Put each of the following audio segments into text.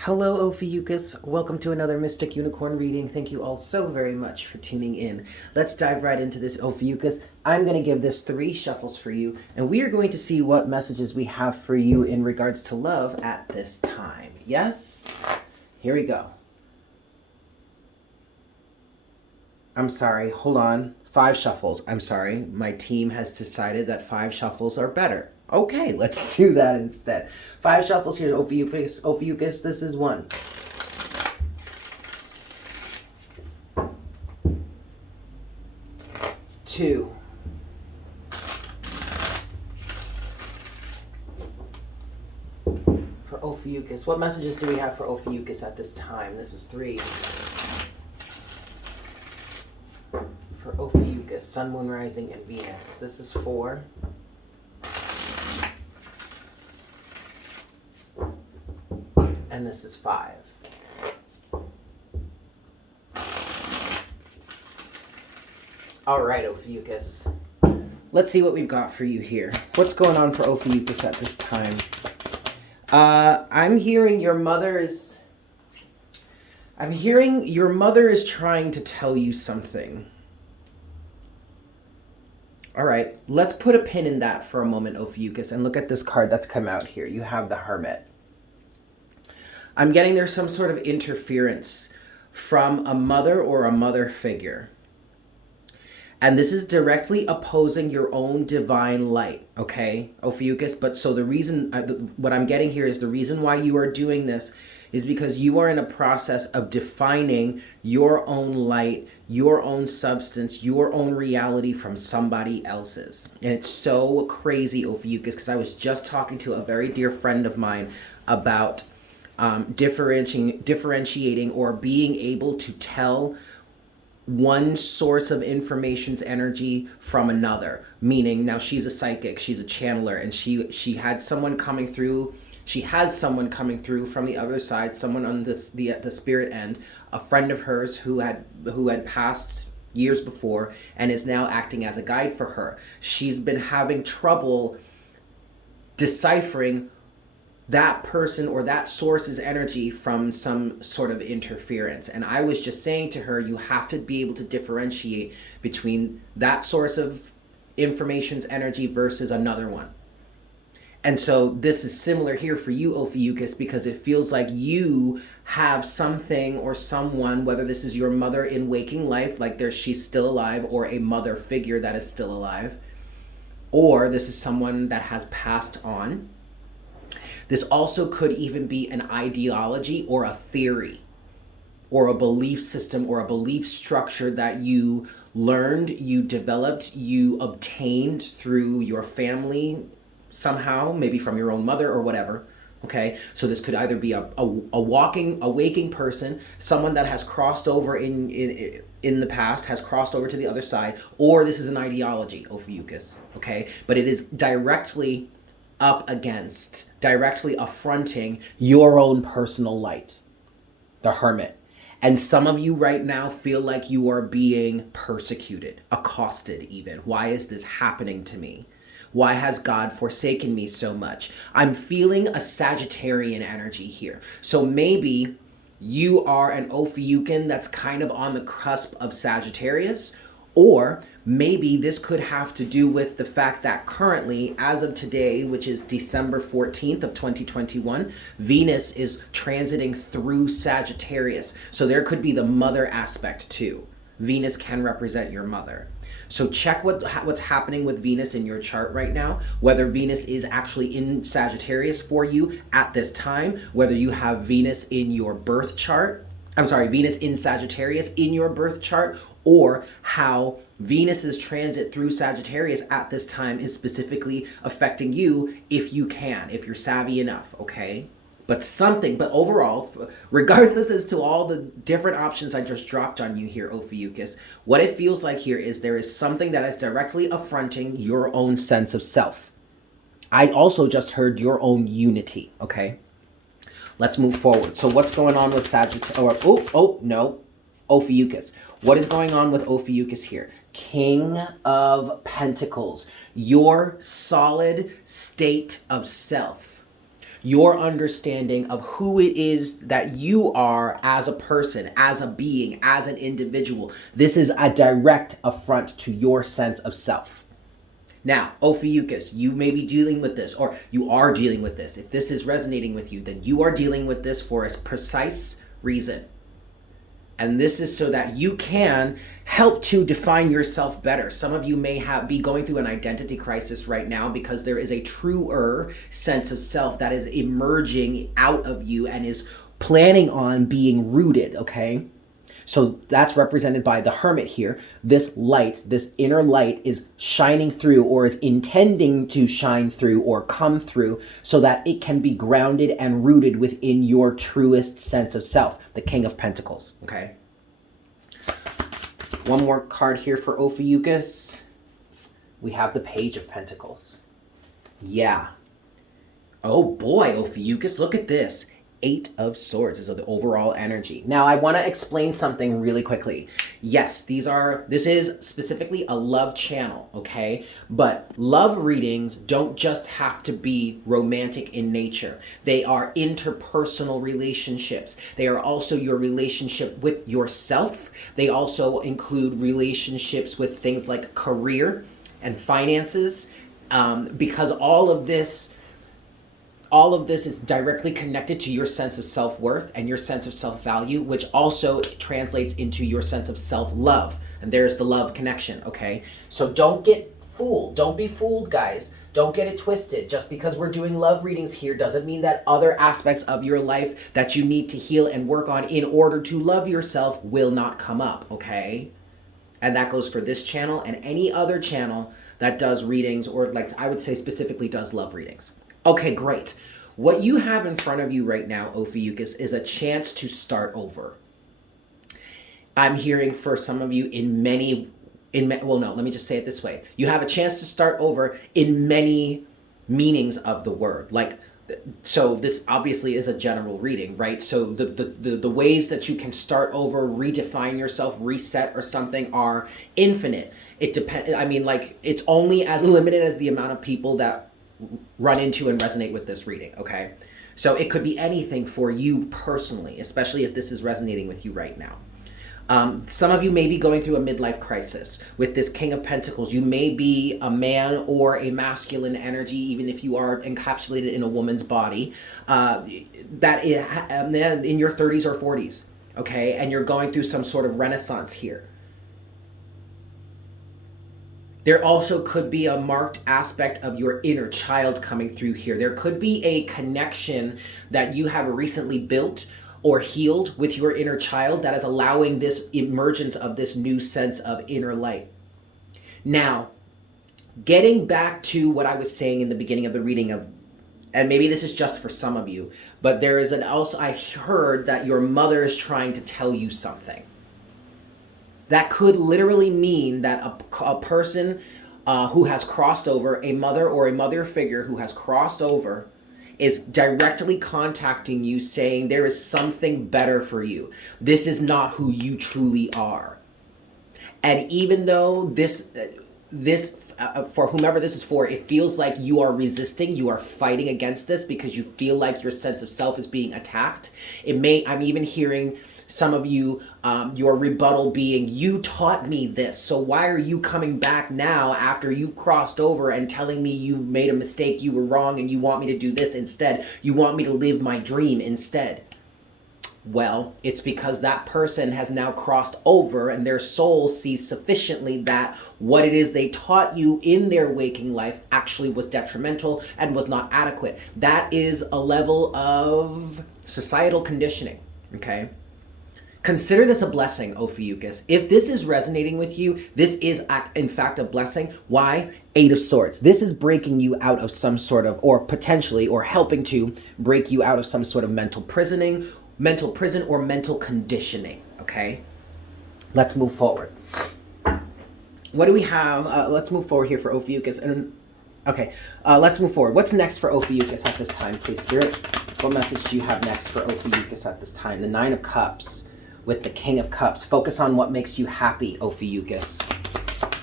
Hello, Ophiuchus. Welcome to another Mystic Unicorn reading. Thank you all so very much for tuning in. Let's dive right into this, Ophiuchus. I'm going to give this 3 shuffles for you, and we are going to see what messages we have for you in regards to love at this time. Yes? Here we go. I'm sorry. Hold on. 5 shuffles. I'm sorry. My team has decided that 5 shuffles are better. Okay, let's do that instead. 5 shuffles here, Ophiuchus. Ophiuchus, this is 1. Two. For Ophiuchus. What messages do we have for Ophiuchus at this time? This is 3. For Ophiuchus, Sun, Moon, Rising, and Venus. This is 4. And this is 5. All right, Ophiuchus. Let's see what we've got for you here. What's going on for Ophiuchus at this time? I'm hearing your mother is trying to tell you something. All right, let's put a pin in that for a moment, Ophiuchus, and look at this card that's come out here. You have the Hermit. I'm getting there's some sort of interference from a mother or a mother figure. And this is directly opposing your own divine light, okay, Ophiuchus? But so the reason, what I'm getting here is the reason why you are doing this is because you are in a process of defining your own light, your own substance, your own reality from somebody else's. And it's so crazy, Ophiuchus, because I was just talking to a very dear friend of mine about differentiating or being able to tell one source of information's energy from another. Meaning, now she's a psychic, she's a channeler, and she had someone coming through. She has someone coming through from the other side, someone on the spirit end, a friend of hers who had passed years before and is now acting as a guide for her. She's been having trouble deciphering that person or that source's energy from some sort of interference. And I was just saying to her, you have to be able to differentiate between that source of information's energy versus another one. And so this is similar here for you, Ophiuchus, because it feels like you have something or someone, whether this is your mother in waking life, like she's still alive, or a mother figure that is still alive, or this is someone that has passed on. This also could even be an ideology or a theory or a belief system or a belief structure that you learned, you developed, you obtained through your family somehow, maybe from your own mother or whatever. Okay, so this could either be a waking person, someone that has crossed over in the past, has crossed over to the other side, or this is an ideology, Ophiuchus. Okay, but it is directly up against, directly affronting your own personal light, the Hermit. And some of you right now feel like you are being persecuted, accosted even. Why is this happening to me? Why has God forsaken me so much? I'm feeling a Sagittarian energy here. So maybe you are an Ophiuchian that's kind of on the cusp of Sagittarius, or maybe this could have to do with the fact that currently, as of today, which is December 14th of 2021, Venus is transiting through Sagittarius. So there could be the mother aspect too. Venus can represent your mother. So check what's happening with Venus in your chart right now, whether Venus is actually in Sagittarius for you at this time, whether you have Venus in your birth chart, Venus in Sagittarius in your birth chart, or how Venus's transit through Sagittarius at this time is specifically affecting you if you're savvy enough, okay? But overall, regardless as to all the different options I just dropped on you here, Ophiuchus, what it feels like here is there is something that is directly affronting your own sense of self. I also just heard your own unity, okay? Let's move forward. So what's going on with Sagittarius? Ophiuchus. What is going on with Ophiuchus here? King of Pentacles. Your solid state of self. your understanding of who it is that you are as a person, as a being, as an individual. This is a direct affront to your sense of self. Now, Ophiuchus, you may be dealing with this, or you are dealing with this. If this is resonating with you, then you are dealing with this for a precise reason. And this is so that you can help to define yourself better. Some of you may be going through an identity crisis right now because there is a truer sense of self that is emerging out of you and is planning on being rooted, okay? So that's represented by the Hermit here. This light, this inner light is shining through, or is intending to shine through or come through, so that it can be grounded and rooted within your truest sense of self, the King of Pentacles, okay? One more card here for Ophiuchus. We have the Page of Pentacles. Yeah. Oh boy, Ophiuchus, look at this. 8 of Swords is the overall energy. Now, I want to explain something really quickly. Yes, this is specifically a love channel, okay? But love readings don't just have to be romantic in nature. They are interpersonal relationships. They are also your relationship with yourself. They also include relationships with things like career and finances, because all of this is directly connected to your sense of self-worth and your sense of self-value, which also translates into your sense of self-love. And there's the love connection, okay? So don't get fooled. Don't be fooled, guys. Don't get it twisted. Just because we're doing love readings here doesn't mean that other aspects of your life that you need to heal and work on in order to love yourself will not come up, okay? And that goes for this channel and any other channel that does readings, or like I would say specifically does love readings. Okay, great. What you have in front of you right now, Ophiuchus, is a chance to start over. I'm hearing for some of you well, no, let me just say it this way. You have a chance to start over in many meanings of the word. Like, so this obviously is a general reading, right? So the ways that you can start over, redefine yourself, reset or something are infinite. It depends. I mean, like, it's only as limited as the amount of people that run into and resonate with this reading, okay? So it could be anything for you personally, especially if this is resonating with you right now. Some of you may be going through a midlife crisis. With this King of Pentacles, you may be a man or a masculine energy, even if you are encapsulated in a woman's body, that is in your 30s or 40s, okay? And you're going through some sort of renaissance here. There also could be a marked aspect of your inner child coming through here. There could be a connection that you have recently built or healed with your inner child that is allowing this emergence of this new sense of inner light. Now, getting back to what I was saying in the beginning of the reading of, and maybe this is just for some of you, but there is I heard that your mother is trying to tell you something. That could literally mean that a person who has crossed over, a mother or a mother figure who has crossed over, is directly contacting you saying there is something better for you. This is not who you truly are. And even though this for whomever this is for, it feels like you are resisting, you are fighting against this because you feel like your sense of self is being attacked. I'm even hearing some of you, your rebuttal being, you taught me this, so why are you coming back now after you've crossed over and telling me you made a mistake, you were wrong, and you want me to do this instead? You want me to live my dream instead. Well, it's because that person has now crossed over and their soul sees sufficiently that what it is they taught you in their waking life actually was detrimental and was not adequate. That is a level of societal conditioning, okay? Consider this a blessing, Ophiuchus. If this is resonating with you, this is in fact a blessing. Why? 8 of Swords. This is breaking you out of some sort of, or potentially, or helping to break you out of some sort of mental prison or mental conditioning, okay? Let's move forward. What do we have? Let's move forward here for Ophiuchus. Okay, let's move forward. What's next for Ophiuchus at this time, please, Spirit? What message do you have next for Ophiuchus at this time? The 9 of Cups with the King of Cups. Focus on what makes you happy, Ophiuchus.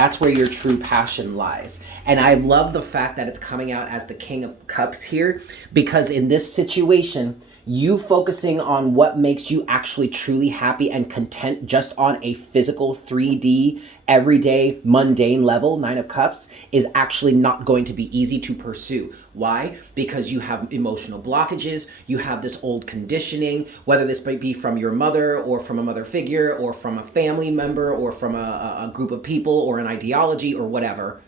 That's where your true passion lies. And I love the fact that it's coming out as the King of Cups here, because in this situation, you focusing on what makes you actually truly happy and content just on a physical 3D, everyday, mundane level, Nine of Cups, is actually not going to be easy to pursue. Why? Because you have emotional blockages, you have this old conditioning, whether this might be from your mother or from a mother figure or from a family member or from a group of people or an ideology or whatever.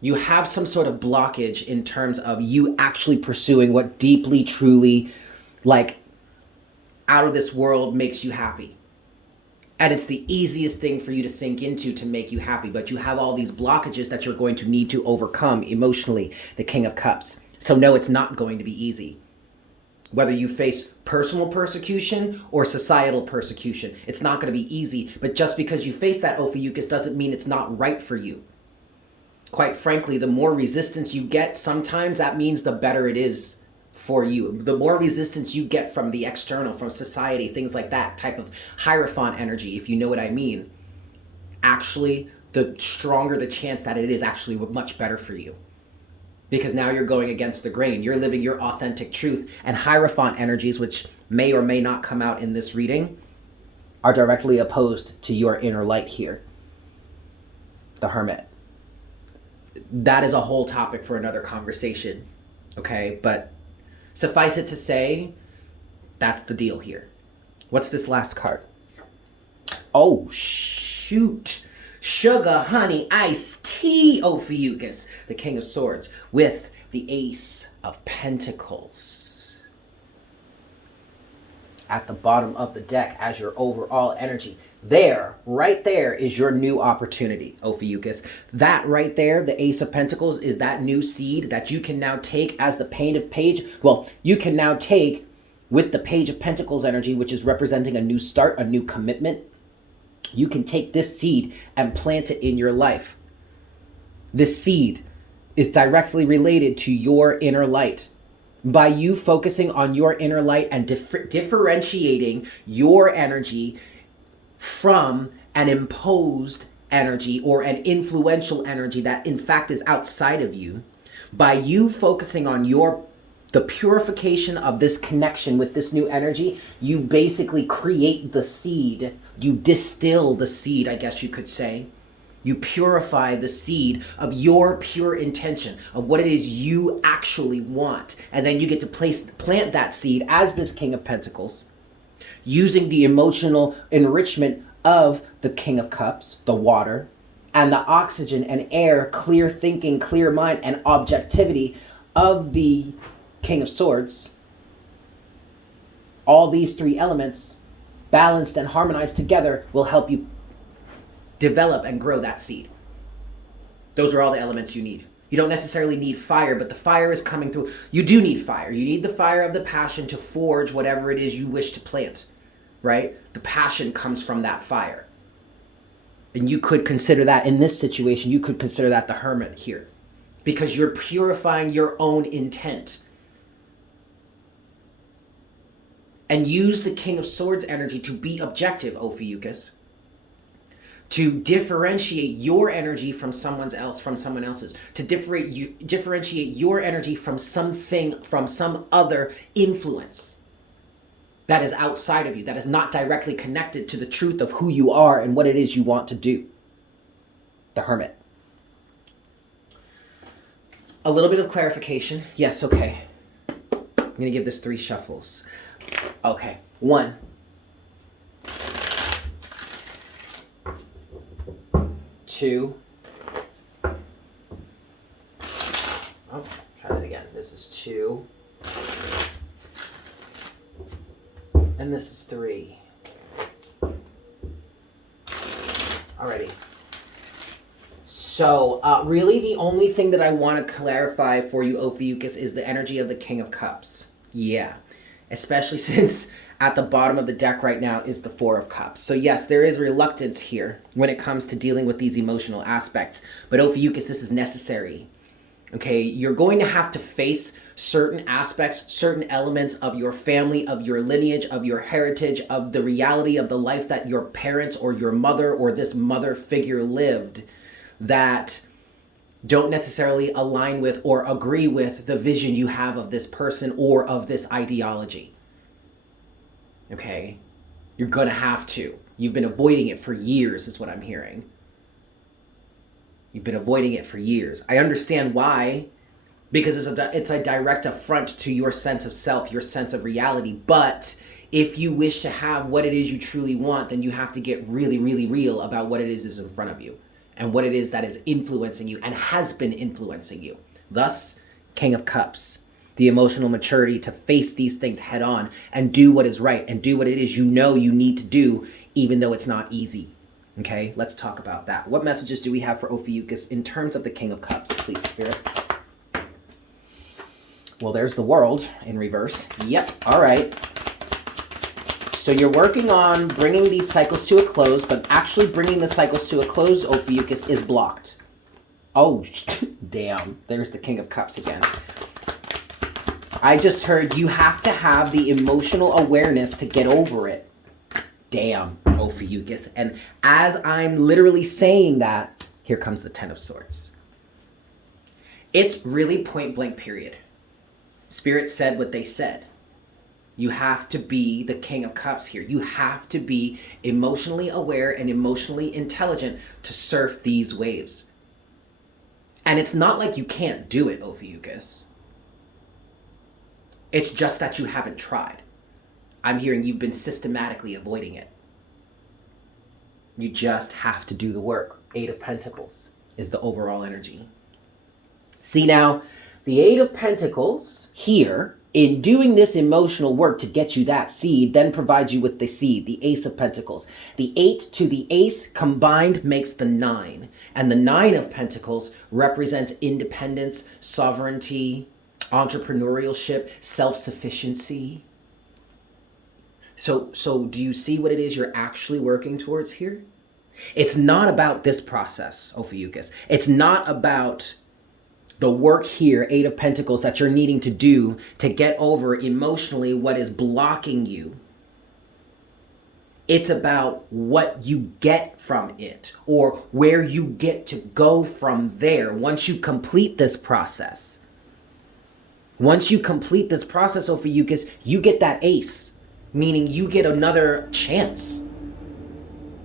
You have some sort of blockage in terms of you actually pursuing what deeply, truly, like, out of this world makes you happy. And it's the easiest thing for you to sink into to make you happy. But you have all these blockages that you're going to need to overcome emotionally, the King of Cups. So no, it's not going to be easy. Whether you face personal persecution or societal persecution, it's not going to be easy. But just because you face that, Ophiuchus, doesn't mean it's not right for you. Quite frankly, the more resistance you get, sometimes that means the better it is for you. The more resistance you get from the external, from society, things like that, type of Hierophant energy, if you know what I mean, actually, the stronger the chance that it is actually much better for you. Because now you're going against the grain. You're living your authentic truth. And Hierophant energies, which may or may not come out in this reading, are directly opposed to your inner light here, the Hermit. That is a whole topic for another conversation, okay? But suffice it to say, that's the deal here. What's this last card? Oh, shoot. Sugar, honey, iced tea, Ophiuchus, the King of Swords, with the Ace of Pentacles at the bottom of the deck as your overall energy. There, right there is your new opportunity, Ophiuchus. That right there, the Ace of Pentacles, is that new seed that you can now take as the page. Well, you can now take with the Page of Pentacles energy, which is representing a new start, a new commitment. You can take this seed and plant it in your life. This seed is directly related to your inner light. By you focusing on your inner light and differentiating your energy from an imposed energy or an influential energy that in fact is outside of you, by you focusing on the purification of this connection with this new energy, you basically create the seed. You distill the seed, I guess you could say. You purify the seed of your pure intention, of what it is you actually want. And then you get to plant that seed as this King of Pentacles, using the emotional enrichment of the King of Cups, the water, and the oxygen and air, clear thinking, clear mind, and objectivity of the King of Swords. All these three elements, balanced and harmonized together, will help you develop and grow that seed. Those are all the elements you need. You don't necessarily need fire, but the fire is coming through. You do need fire. You need the fire of the passion to forge whatever it is you wish to plant, right? The passion comes from that fire. And you could consider that, in this situation, you could consider that the Hermit here, because you're purifying your own intent. And use the King of Swords energy to be objective, Ophiuchus, to differentiate your energy from someone else's, to differentiate your energy from something, from some other influence that is outside of you, that is not directly connected to the truth of who you are and what it is you want to do. The Hermit. A little bit of clarification. Yes, okay. I'm going to give this 3 shuffles. Okay. 1. 2. Oh, try that again. This is 2. And this is 3. Alrighty. So, really the only thing that I want to clarify for you, Ophiuchus, is the energy of the King of Cups. Yeah. Especially since at the bottom of the deck right now is the 4 of Cups. So yes, there is reluctance here when it comes to dealing with these emotional aspects. But Ophiuchus, this is necessary. Okay, you're going to have to face certain aspects, certain elements of your family, of your lineage, of your heritage, of the reality of the life that your parents or your mother or this mother figure lived, that don't necessarily align with or agree with the vision you have of this person or of this ideology. Okay? You're gonna have to. You've been avoiding it for years, is what I'm hearing. You've been avoiding it for years. I understand why, because it's a direct affront to your sense of self, your sense of reality. But if you wish to have what it is you truly want, then you have to get really, really real about what it is in front of you and what it is that is influencing you and has been influencing you. Thus, King of Cups, the emotional maturity to face these things head on and do what is right and do what it is you know you need to do, even though it's not easy. Okay, let's talk about that. What messages do we have for Ophiuchus in terms of the King of Cups, please, Spirit? Well, there's the World in reverse. Yep, all right. So you're working on bringing these cycles to a close, but actually bringing the cycles to a close, Ophiuchus, is blocked. Oh, damn. There's the King of Cups again. I just heard you have to have the emotional awareness to get over it. Damn, Ophiuchus. And as I'm literally saying that, here comes the Ten of Swords. It's really point blank, period. Spirit said what they said. You have to be the King of Cups here. You have to be emotionally aware and emotionally intelligent to surf these waves. And it's not like you can't do it, Ophiuchus. It's just that you haven't tried. I'm hearing you've been systematically avoiding it. You just have to do the work. Eight of Pentacles is the overall energy. See now, the Eight of Pentacles here, in doing this emotional work to get you that seed, then provides you with the seed, the Ace of Pentacles. The 8 to the Ace combined makes the 9. And the 9 of Pentacles represents independence, sovereignty, entrepreneurship, self-sufficiency. So do you see what it is you're actually working towards here? It's not about this process, Ophiuchus. It's not about the work here, Eight of Pentacles, that you're needing to do to get over emotionally what is blocking you. It's about what you get from it or where you get to go from there once you complete this process. Once you complete this process, Ophiuchus, you get that ace, meaning you get another chance.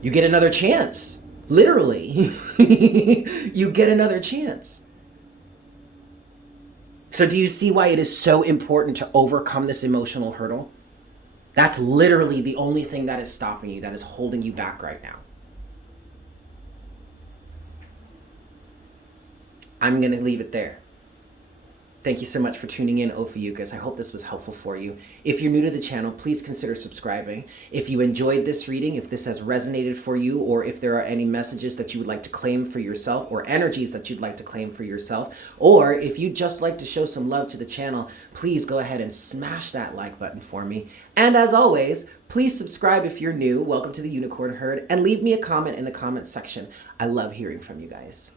You get another chance. Literally. You get another chance. So do you see why it is so important to overcome this emotional hurdle? That's literally the only thing that is stopping you, that is holding you back right now. I'm going to leave it there. Thank you so much for tuning in, Ophiuchus. I hope this was helpful for you. If you're new to the channel, please consider subscribing. If you enjoyed this reading, if this has resonated for you, or if there are any messages that you would like to claim for yourself, or energies that you'd like to claim for yourself, or if you'd just like to show some love to the channel, please go ahead and smash that like button for me. And as always, please subscribe if you're new. Welcome to the Unicorn Herd, and leave me a comment in the comment section. I love hearing from you guys.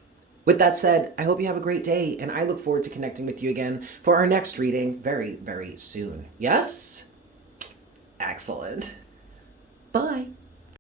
With that said, I hope you have a great day, and I look forward to connecting with you again for our next reading very, very soon. Yes? Excellent. Bye.